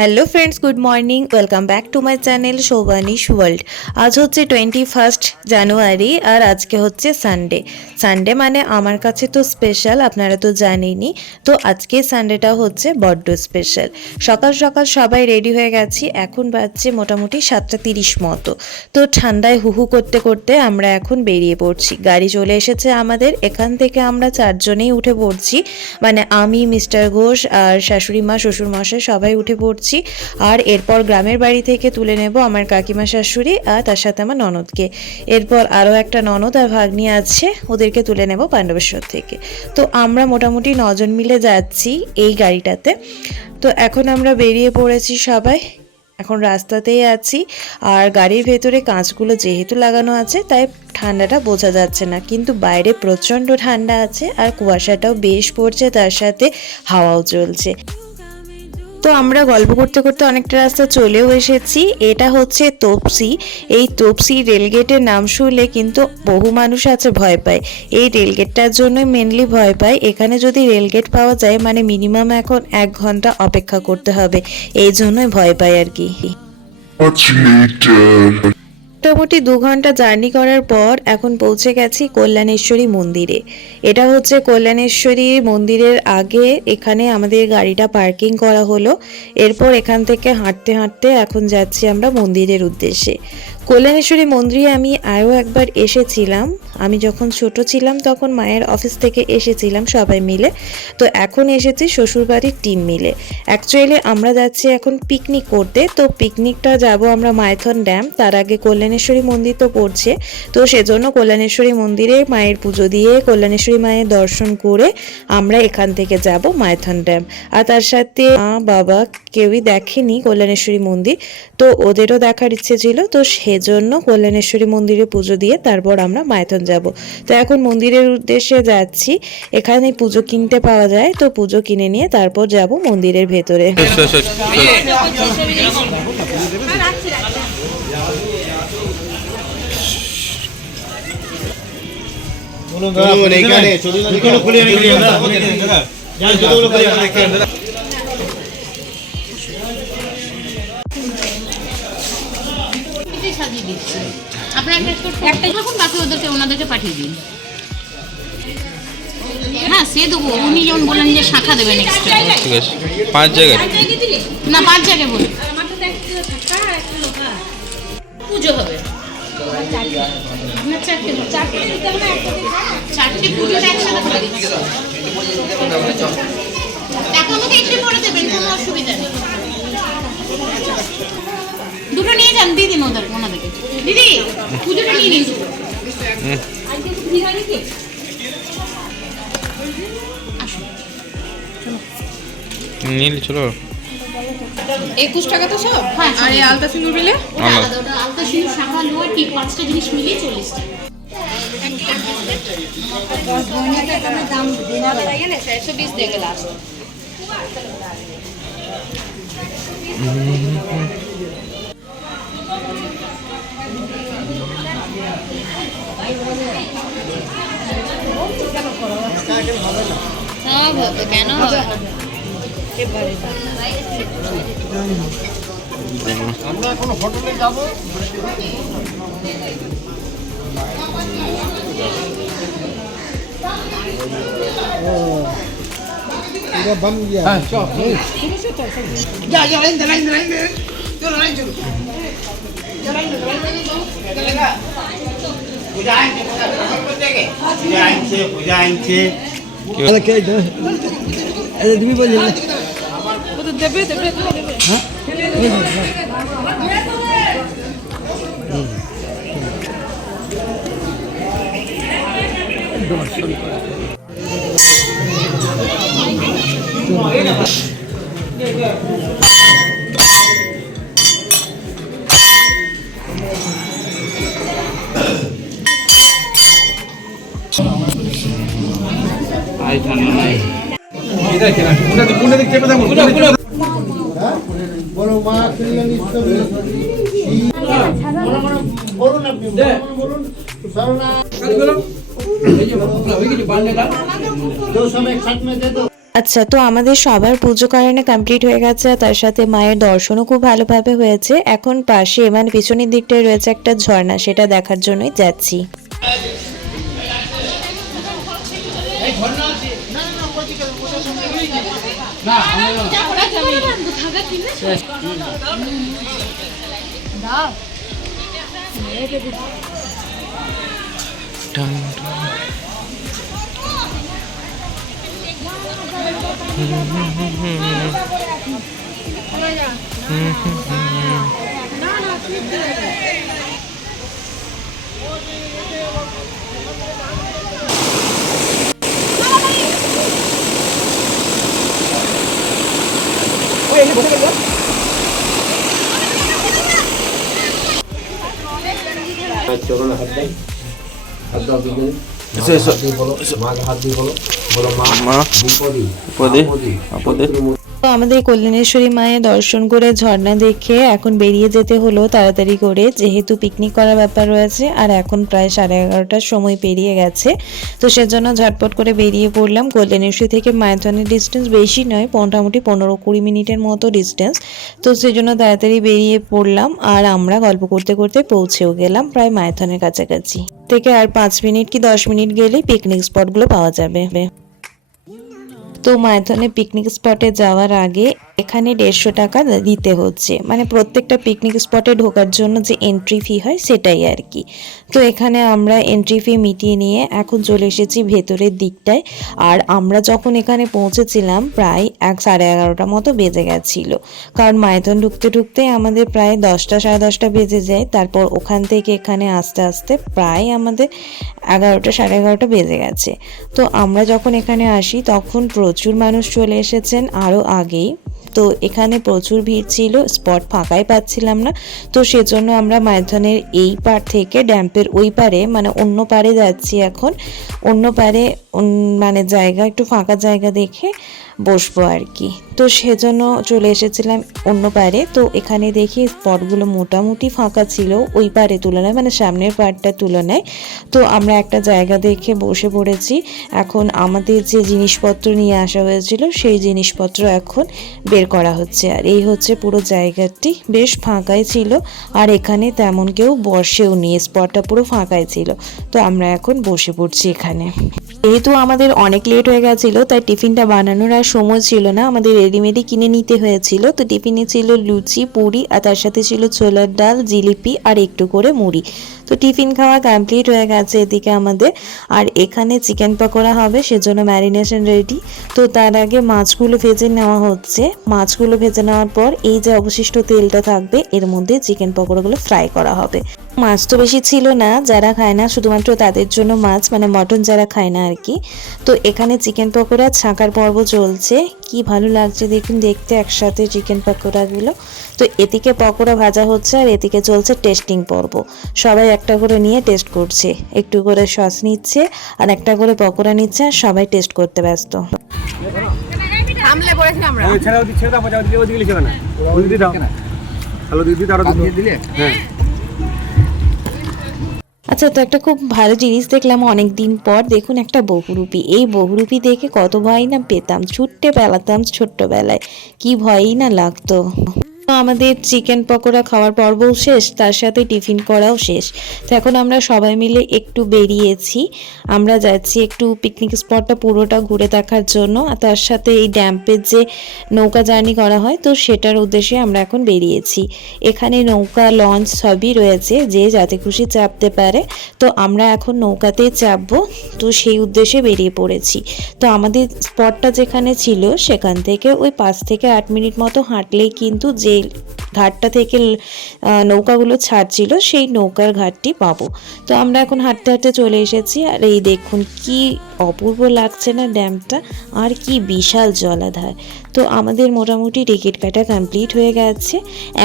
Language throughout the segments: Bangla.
Hello friends, good morning. Welcome back to my channel Shovanish world. আজ হচ্ছে 21 জানুয়ারি আর আজকে হচ্ছে সানডে মানে আমার কাছে তো স্পেশাল, আপনারা তো জানেনই। তো আজকে সানডেটা হচ্ছে বড্ড স্পেশাল। সকাল সকাল সবাই রেডি হয়ে গেছি, এখন বাজছে মোটামুটি 7:30 মতো। তো ঠান্ডায় হুহু করতে করতে আমরা এখন বেরিয়ে পড়ছি। গাড়ি চলে এসেছে আমাদের, এখান থেকে আমরা 4 জনেই উঠে পড়ছি, মানে আমি, মিস্টার ঘোষ আর শাশুড়ি মা, শ্বশুর মশাই সবাই উঠে পড়ছি। আর এরপর গ্রামের বাড়ি থেকে তুলে নেব আমার কাকিমা শাশুড়ি আর তার সাথে আমার ননদকে। এরপর আরও একটা ননদ আর ভাগ্নি আছে, ওদেরকে তুলে নেব পাণ্ডবেশ্বর থেকে। তো আমরা মোটামুটি 9 জন মিলে যাচ্ছি এই গাড়িটাতে। তো এখন আমরা বেরিয়ে পড়েছি সবাই, এখন রাস্তাতেই আছি। আর গাড়ির ভেতরে কাঁচগুলো যেহেতু লাগানো আছে তাই ঠান্ডাটা বোঝা যাচ্ছে না, কিন্তু বাইরে প্রচণ্ড ঠান্ডা আছে আর কুয়াশাটাও বেশ পড়ছে, তার সাথে হাওয়াও চলছে। তো আমরা গল্প করতে করতে অনেকটা রাস্তা চলেও এসেছি। এটা হচ্ছে তপসি। এই তপসি রেলগেটের নাম শুনলে কিন্তু বহু মানুষ আছে ভয় পায়। এই রেলগেটটার জন্যই মেনলি ভয় পায়। এখানে যদি রেলগেট পাওয়া যায় মানে মিনিমাম এখন 1 ঘন্টা অপেক্ষা করতে হবে, এই জন্যই ভয় পায় আর কি। মোটামুটি 2 ঘন্টা জার্নি করার পর এখন পৌঁছে গেছি কল্যাণেশ্বরী মন্দিরে। এটা হচ্ছে কল্যাণেশ্বরী মন্দিরের আগে, এখানে আমাদের গাড়িটা পার্কিং করা হলো। এরপর এখান থেকে হাঁটতে হাঁটতে এখন যাচ্ছি আমরা মন্দিরের উদ্দেশ্যে। কল্যাণেশ্বরী মন্দিরে আমি আরও একবার এসেছিলাম, আমি যখন ছোট ছিলাম তখন মায়ের অফিস থেকে এসেছিলাম সবাই মিলে। তো এখন এসেছি শ্বশুরবাড়ির টিম মিলে। অ্যাকচুয়ালি আমরা যাচ্ছি এখন পিকনিক করতে। তো পিকনিকটা যাব আমরা মাইথন ড্যাম, তার আগে কল্যাণেশ্বরী মন্দির তো পড়ছে, তো সেজন্য কল্যাণেশ্বরী মন্দিরে মায়ের পুজো দিয়ে কল্যাণেশ্বরী মায়ের দর্শন করে আমরা এখান থেকে যাব মাইথন ড্যাম। আর তার সাথে মা বাবা কেউই দেখেনি কল্যাণেশ্বরী মন্দির, তো ওদেরও দেখার ইচ্ছে ছিল, তো সেজন্য কল্যাণেশ্বরী মন্দিরে পুজো দিয়ে তারপর আমরা মাইথন যাব। তো এখন মন্দিরের উদ্দেশ্যে যাচ্ছি, এখানে পুজো কিনতে পাওয়া যায়, তো পুজো কিনে নিয়ে তারপর যাব মন্দিরের ভেতরে। ওনাদেরকে পাঠিয়ে দিন। হ্যাঁ সে দেবো, উনি যেমন বললেন যে শাখা দেবেন এক্সট্রা। ঠিক আছে, 5 জায়গায় না 5 জায়গায় বলুন, পুজো হবে। চারটে পুজোটা একসাথে করে দিচ্ছি, টাকা আমাকে এসে করে দেবেন, কোনো অসুবিধা নেই। দুটো নিয়ে যান, দিয়ে দিন ওনাদেরকে। দিদি পুজোটা নিয়ে নিন। নীল চলো। 21 টাকা তো সব। হ্যাঁ, আর এই আলতা সিঁদুর মিলে আলতা সিঁদুর শাখা নয়, ঠিক 5টা জিনিস মিলিয়ে 40 টাকা। কেন আমরা এখন হোটেলে যাবো। बम गया। हाँ, जा लाइन चलो लाइन चलो चलेगा। पूजा क्या इधर अरे তুমি বল না ও তো দেবে হ্যাঁ দর্শন আই ঠান্ডা নাই इधर क्या पुणे दिख के पता बोलो मां कल्याणी स्तवी बोलो ना बोलो शरणा बोलो जो सब एक साथ में दे दो। আচ্ছা, তো আমাদের সবার পুজো কারণে কমপ্লিট হয়ে গেছে, আর তার সাথে মায়ের দর্শনও খুব ভালোভাবে হয়েছে। এখন পাশে মানে পিছনের দিকটায় রয়েছে একটা ঝর্ণা, সেটা দেখার জন্যই যাচ্ছি। চরণে হাত দেন, হাত দাও দুজনে। হাত দিয়ে বলো, মাকে হাত দিয়ে বলো, বলো মা বিপদে তো আমাদের কল্যাণেশ্বরী মায়ের দর্শন করে ঝর্ণা দেখে এখন বেরিয়ে যেতে হলো তাড়াতাড়ি করে, যেহেতু পিকনিক করার ব্যাপার রয়েছে আর এখন প্রায় 11:30টার সময় পেরিয়ে গেছে। তো সেজন্য ঝটপট করে বেরিয়ে পড়লাম। কল্যাণেশ্বরী থেকে মাইথনের ডিস্টেন্স বেশি নয়, মোটামুটি 15-20 মিনিটের মতো ডিস্টেন্স। তো সেজন্য তাড়াতাড়ি বেরিয়ে পড়লাম আর আমরা গল্প করতে করতে পৌঁছেও গেলাম প্রায় মাইথনের কাছাকাছি। থেকে আর 5 মিনিট কি 10 মিনিট গেলেই পিকনিক স্পটগুলো পাওয়া যাবে। তো মাইথনে পিকনিক স্পটে যাওয়ার আগে এখানে 150 টাকা দিতে হচ্ছে, মানে প্রত্যেকটা পিকনিক স্পটে ঢোকার জন্য যে এন্ট্রি ফি হয় সেটাই আর কি। তো এখানে আমরা এন্ট্রি ফি মিটিয়ে নিয়ে এখন চলে এসেছি ভেতরের দিকটায়। আর আমরা যখন এখানে পৌঁছেছিলাম প্রায় 11:30 মতো বেজে গেছিলো, কারণ মাইথন ঢুকতে ঢুকতে আমাদের প্রায় 10টা 10:30 বেজে যায়। তারপর ওখান থেকে এখানে আস্তে আস্তে প্রায় আমাদের 11টা 11:30 বেজে গেছে। তো আমরা যখন এখানে আসি তখন প্রচুর মানুষ চলে এসেছেন আরও আগেই। তো এখানে প্রচুর ভিড় ছিল, স্পট ফাঁকাই পাচ্ছিলাম না। তো সেজন্য আমরা মাইথনের এই পার থেকে ড্যাম্পের ওই পারে মানে অন্য পারে যাচ্ছি এখন। অন্য পারে মানে জায়গা একটু ফাঁকা জায়গা দেখে বসবো আর কি। তো সেজন্য চলে এসেছিলাম অন্য পারে। তো এখানে দেখি স্পটগুলো মোটামুটি ফাঁকা ছিল ওই পারে তুলনায়, মানে সামনের পাড়টার তুলনায়। তো আমরা একটা জায়গা দেখে বসে পড়েছি। এখন আমাদের যে জিনিসপত্র নিয়ে আসা হয়েছিল সেই জিনিসপত্র এখন বের করা হচ্ছে। আর এই হচ্ছে পুরো জায়গাটি, বেশ ফাঁকাই ছিল আর এখানে তেমন কেউ বসেও নি, স্পটটা পুরো ফাঁকাই ছিল। তো আমরা এখন বসে পড়ছি এখানে। যেহেতু আমাদের অনেক লেট হয়ে গেছিলো তাই টিফিনটা বানানোর আর সময় ছিল না, আমাদের রেডিমেডই কিনে নিতে হয়েছিল। তো টিফিনে ছিল লুচি পুরি আর তার সাথে ছিল ছোলার ডাল, জিলিপি আর একটু করে মুড়ি। তো টিফিন খাওয়া কমপ্লিট হয়ে গেছে এদিকে আমাদের। আর এখানে চিকেন পকোড়া হবে, সেজন্য ম্যারিনেশন রেডি। তো তার আগে মাছগুলো ভেজে নেওয়া হচ্ছে। মাছগুলো ভেজে নেওয়ার পর এই যে অবশিষ্ট তেলটা থাকবে এর মধ্যে চিকেন পকোড়াগুলো ফ্রাই করা হবে। মাছ তো বেশি ছিল না, যারা খায় না শুধুমাত্র তাদের জন্য মাছ, মানে মটন যারা খায় না আর কি। তো এখানে চিকেন পকোড়া ছাঁকার পর্ব চলছে, কি ভালো লাগছে দেখুন দেখতে একসাথে চিকেন পকোড়াগুলো। তো এদিকে পকোড়া ভাজা হচ্ছে আর এদিকে চলছে টেস্টিং পর্ব। সবাই একটা করে নিয়ে টেস্ট করছে, একটু করে সস নিচ্ছে আর একটা করে পকোড়া নিচ্ছে আর সবাই টেস্ট করতে ব্যস্ত। সামলে পড়েছি আমরা। আচ্ছা, তো একটা খুব ভালো জিনিস দেখলাম অনেক দিন পর। দেখুন একটা বহুরূপী, এই বহুরূপী দেখে কত ভয় না পেতাম, ছুটতে পেলাতাম ছোট্টবেলায়, কি ভয়ই না লাগতো। আমাদের চিকেন পকোড়া খাওয়ার পর্বও শেষ, তার সাথে টিফিন করাও শেষ। তো এখন আমরা সবাই মিলে একটু বেরিয়েছি, আমরা যাচ্ছি একটু পিকনিক স্পটটা পুরোটা ঘুরে দেখার জন্য। আর তার সাথে এই ড্যাম্পের যে নৌকা জার্নি করা হয় তো সেটার উদ্দেশ্যে আমরা এখন বেরিয়েছি। এখানে নৌকা লঞ্চ সবই রয়েছে, যে যাতে খুশি চাপতে পারে। তো আমরা এখন নৌকাতেই চাপবো, তো সেই উদ্দেশ্যে বেরিয়ে পড়েছি। তো আমাদের স্পটটা যেখানে ছিল সেখান থেকে ওই 5 থেকে 8 মিনিট মতো হাঁটলেই কিন্তু যে ঘাটটা থেকে নৌকাগুলো ছাড়ছিল সেই নৌকার ঘাটটি পাবো। তো আমরা এখন হাঁটতে হাঁটতে চলে এসেছি। আর এই দেখুন কি অপূর্ব লাগছে না ড্যামটা, আর কি বিশাল জলাধার। তো আমাদের মোটামুটি টিকিট কাটা কমপ্লিট হয়ে গেছে।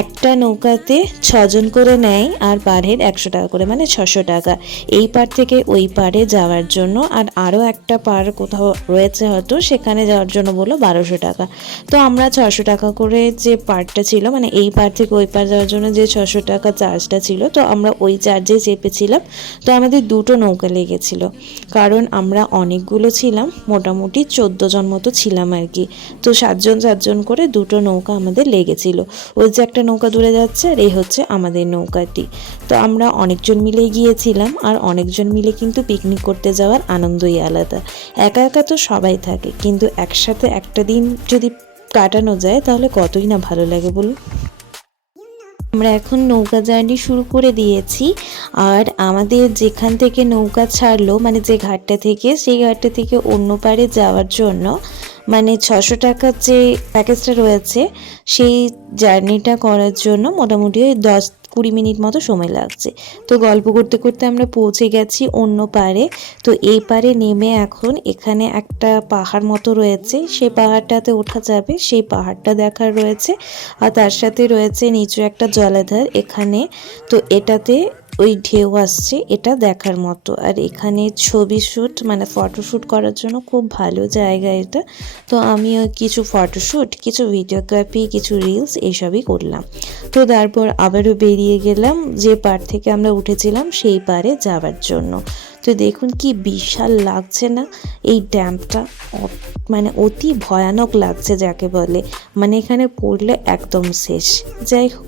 একটা নৌকাতে 6 জন করে নেয় আর পার হেড 100 টাকা করে, মানে 600 টাকা এই পার থেকে ওই পারে যাওয়ার জন্য। আর আরও একটা পার কোথাও রয়েছে হয়তো, সেখানে যাওয়ার জন্য বললো 1200 টাকা। তো আমরা 600 টাকা করে যে পারটা ছিল, মানে এই পার থেকে ওই পার যাওয়ার জন্য যে 600 টাকা চার্জটা ছিল, তো আমরা ওই চার্জে চেপেছিলাম। তো আমাদের 2টো নৌকা লেগেছিল, কারণ আমরা অনেকগুলো ছিলাম, মোটামুটি 14 জন মতো ছিলাম আর কি। তো 7 জন 7 জন করে দুটো নৌকা আমাদের লেগেছিল। ওই যে একটা নৌকা দূরে যাচ্ছে আর এই হচ্ছে আমাদের নৌকাটি। তো আমরা অনেকজন মিলেই গিয়েছিলাম, আর অনেকজন মিলে কিন্তু পিকনিক করতে যাওয়ার আনন্দই আলাদা। একা একা তো সবাই থাকে, কিন্তু একসাথে একটা দিন যদি কাটানো যায় তাহলে কতই না ভালো লাগে বলুন। আমরা এখন নৌকা জার্নি শুরু করে দিয়েছি, আর আমাদের যেখান থেকে নৌকা ছাড়লো মানে যে ঘাটটা থেকে, সেই ঘাটটা থেকে অন্য পারে যাওয়ার জন্য মানে 600 টাকার যে প্যাকেজটা রয়েছে সেই জার্নিটা করার জন্য মোটামুটি 10-20 মিনিট মতো সময় লাগছে। তো গল্প করতে করতে আমরা পৌঁছে গেছি অন্য পারে। তো এই পারে নেমে এখন এখানে একটা পাহাড় মতো রয়েছে, সেই পাহাড়টাতে ওঠা যাবে, সেই পাহাড়টা দেখার রয়েছে। আর তার সাথে রয়েছে নিচু একটা জলাধার এখানে। তো এটাতে ওই ঢেউ আসছে, এটা দেখার মতো। আর এখানে ছবি শ্যুট মানে ফটোশ্যুট করার জন্য খুব ভালো জায়গা এটা। তো আমিও কিছু ফটোশ্যুট, কিছু ভিডিওগ্রাফি, কিছু রিলস এইসবই করলাম। তো তারপর আবারও বেরিয়ে গেলাম যে পার থেকে আমরা উঠেছিলাম সেই পারে যাওয়ার জন্য। তো দেখুন কি বিশাল লাগছে না এই ড্যামটা, মানে অতি ভয়ানক লাগছে যাকে বলে, মানে এখানে পড়লে একদম শেষ। যাই হোক,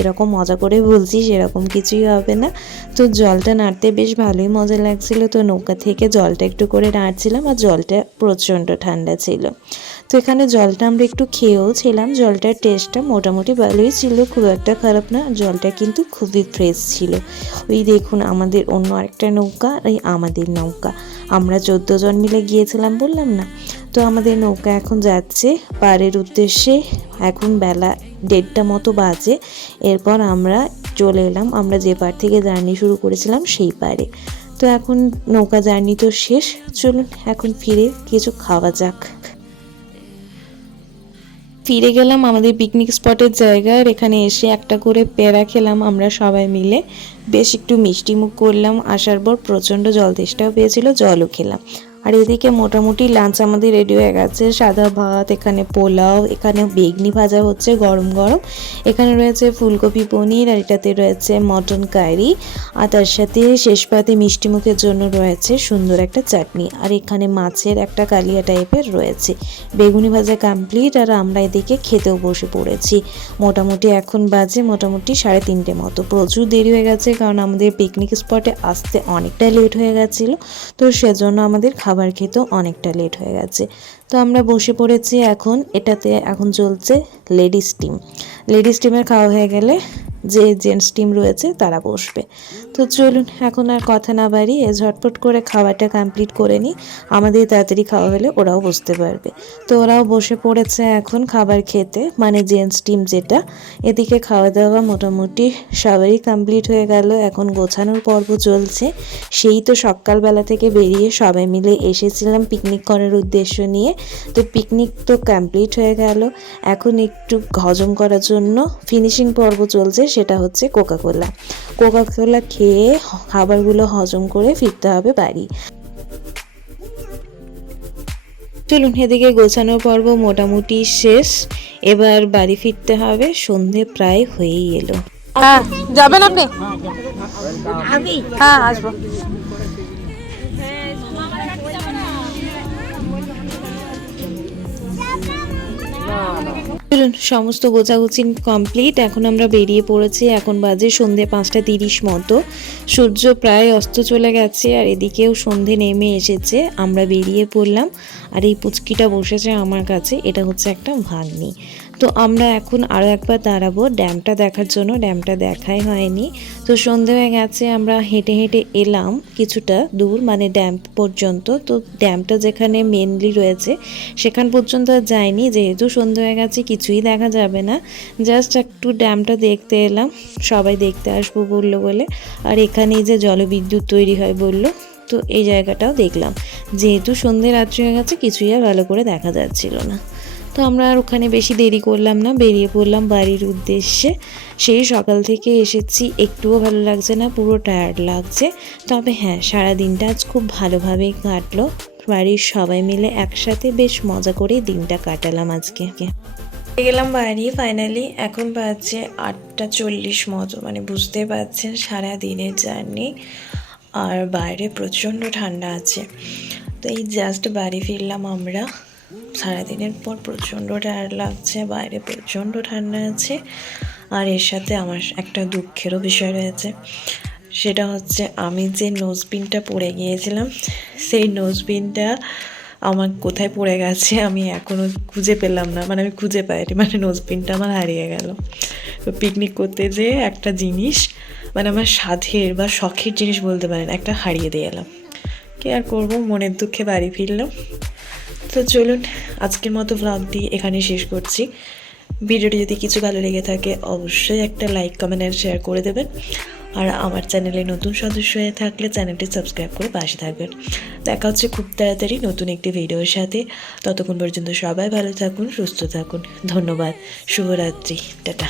এরকম মজা করে বলছি, সেরকম কিছুই হবে না। তো জলটা নাড়তে বেশ ভালোই মজা লাগছিল। তো নৌকা থেকে জলটা একটু করে নাড়ছিলাম, আর জলটা প্রচণ্ড ঠান্ডা ছিল। তো এখানে জলটা আমরা একটু খেয়েও ছিলাম, জলটার টেস্টটা মোটামুটি ভালোই ছিল, খুব একটা খারাপ না। জলটা কিন্তু খুবই ফ্রেশ ছিল। ওই দেখুন আমাদের অন্য আরেকটা নৌকা, এই আমাদের নৌকা, আমরা 14 জন মিলে গিয়েছিলাম বললাম না। তো আমাদের নৌকা এখন যাচ্ছে পাড়ের উদ্দেশ্যে। এখন বেলা 1:30 মতো বাজে। এরপর আমরা চলে এলাম আমরা যে পাড় থেকে জার্নি শুরু করেছিলাম সেই পাড়ে। তো এখন নৌকা জার্নি তো শেষ, চলুন এখন ফিরে কিছু খাওয়া যাক। ফিরে গেলাম আমাদের পিকনিক স্পটের জায়গায়। আর এখানে এসে একটা করে পেয়ারা খেলাম আমরা সবাই মিলে, বেশ একটু মিষ্টি মুখ করলাম। আসার পর প্রচণ্ড জল তেষ্টাও পেয়েছিল, জলও খেলাম। আর এদিকে মোটামুটি লাঞ্চ আমাদের রেডি হয়ে গেছে। সাদা ভাত, এখানে পোলাও, এখানে বেগনি ভাজা হচ্ছে গরম গরম, এখানে রয়েছে ফুলকপি পনির, আর এটাতে রয়েছে মটন কারি, আর তার সাথে শেষ পাতে মিষ্টি মুখের জন্য রয়েছে সুন্দর একটা চাটনি। আর এখানে মাছের একটা কালিয়া টাইপের রয়েছে। বেগুনি ভাজা কমপ্লিট, আর আমরা এদিকে খেতেও বসে পড়েছি। মোটামুটি এখন বাজে মোটামুটি 3:30 মতো। প্রচুর দেরি হয়ে গেছে, কারণ আমাদের পিকনিক স্পটে আসতে অনেকটা লেট হয়ে গেছিলো। তো সেজন্য আমাদের খাবার খেতেও অনেকটা লেট হয়ে গেছে। তো আমরা বসে পড়েছি এখন। এটাতে এখন চলছে লেডিস টিম। লেডিস টিমের খাওয়া হয়ে গেলে যে জেন্টস টিম রয়েছে তারা বসবে। তো চলুন এখন আর কথা না বাড়িয়ে ঝটপট করে খাওয়াটা কমপ্লিট করে নিই, আমাদের তাড়াতাড়ি খাওয়া হলে ওরাও বসতে পারবে। তো ওরাও বসে পড়েছে এখন খাবার খেতে, মানে জেন্টস টিম যেটা। এদিকে খাওয়া দাওয়া মোটামুটি সবারই কমপ্লিট হয়ে গেল, এখন গোছানোর পর্ব চলছে। সেই তো সকালবেলা থেকে বেরিয়ে সবাই মিলে এসেছিলাম পিকনিক করার উদ্দেশ্য নিয়ে। তো পিকনিক তো কমপ্লিট হয়ে গেল, এখন একটু হজম করার জন্য ফিনিশিং পর্ব চলছে, সেটা হচ্ছে কোকাকোলা। কোকাকোলা খেয়ে খাবারগুলো হজম করে ফিরতে হবে বাড়ি। চলুন এদিকে গোছানোর পর্ব মোটামুটি শেষ, এবার বাড়ি ফিরতে হবে, সন্ধে প্রায় হয়েই এলো। হ্যাঁ যাবেন আপনি? হ্যাঁ আসবো। চলুন সমস্ত গোছাগুছি কমপ্লিট, এখন আমরা বেরিয়ে পড়েছি। এখন বাজে সন্ধে 5:30 মতো। সূর্য প্রায় অস্ত চলে গেছে, আর এদিকেও সন্ধে নেমে এসেছে। আমরা বেরিয়ে পড়লাম, আর এই পুচকিটা বসেছে আমার কাছে, এটা হচ্ছে একটা ভাগ্নি। তো আমরা এখন আরও একবার দাঁড়াবো ড্যামটা দেখার জন্য, ড্যামটা দেখাই হয়নি। তো সন্ধে হয়ে গেছে, আমরা হেঁটে হেঁটে এলাম কিছুটা দূর, মানে ড্যাম পর্যন্ত। তো ড্যামটা যেখানে মেনলি রয়েছে সেখান পর্যন্ত আর যাইনি, যেহেতু সন্ধে হয়ে গেছে কিছুই দেখা যাবে না। জাস্ট একটু ড্যামটা দেখতে এলাম, সবাই দেখতে আসবো বললো বলে। আর এখানেই যে জলবিদ্যুৎ তৈরি হয় বললো, তো এই জায়গাটাও দেখলাম। যেহেতু সন্ধে রাত্রি হয়ে গেছে কিছুই আর ভালো করে দেখা যাচ্ছিল না। তো আমরা আর ওখানে বেশি দেরি করলাম না, বেরিয়ে পড়লাম বাড়ির উদ্দেশ্যে। সেই সকাল থেকে এসেছি, একটুও ভালো লাগছে না, পুরো টায়ার্ড লাগছে। তবে হ্যাঁ, সারা দিনটা আজ খুব ভালোভাবেই কাটলো। বাড়ির সবাই মিলে একসাথে বেশ মজা করে দিনটা কাটালাম আজকে। গেলাম বাড়ি ফাইনালি, এখন বাজছে 8:40 মতো, মানে বুঝতে পারছেন সারা দিনের জার্নি। আর বাইরে প্রচণ্ড ঠান্ডা আছে। তো এই জাস্ট বাড়ি ফিরলাম আমরা। সারাদিনের পর প্রচণ্ড টায়ার্ড লাগছে, বাইরে প্রচণ্ড ঠান্ডা আছে। আর এর সাথে আমার একটা দুঃখেরও বিষয় রয়েছে, সেটা হচ্ছে আমি যে নোজপিনটা পরে গিয়েছিলাম, সেই নোজপিনটা আমার কোথায় পড়ে গেছে আমি এখনও খুঁজে পেলাম না, মানে আমি খুঁজে পাইনি, মানে নোজপিনটা আমার হারিয়ে গেল। তো পিকনিক করতে যেয়ে একটা জিনিস, মানে আমার সাধের বা শখের জিনিস বলতে পারেন, একটা হারিয়ে দিয়ে এলাম। কি আর করবো, মনের দুঃখে বাড়ি ফিরলাম। তো চলুন আজকের মতো ভ্লগটি এখানে শেষ করছি। ভিডিওটি যদি কিছু ভালো লেগে থাকে অবশ্যই একটা লাইক, কমেন্ট আর শেয়ার করে দেবেন। আর আমার চ্যানেলে নতুন সদস্য হয়ে থাকলে চ্যানেলটি সাবস্ক্রাইব করে পাশে থাকবেন। দেখা হচ্ছে খুব তাড়াতাড়ি নতুন একটি ভিডিওর সাথে। ততক্ষণ পর্যন্ত সবাই ভালো থাকুন, সুস্থ থাকুন। ধন্যবাদ, শুভরাত্রি, টাটা।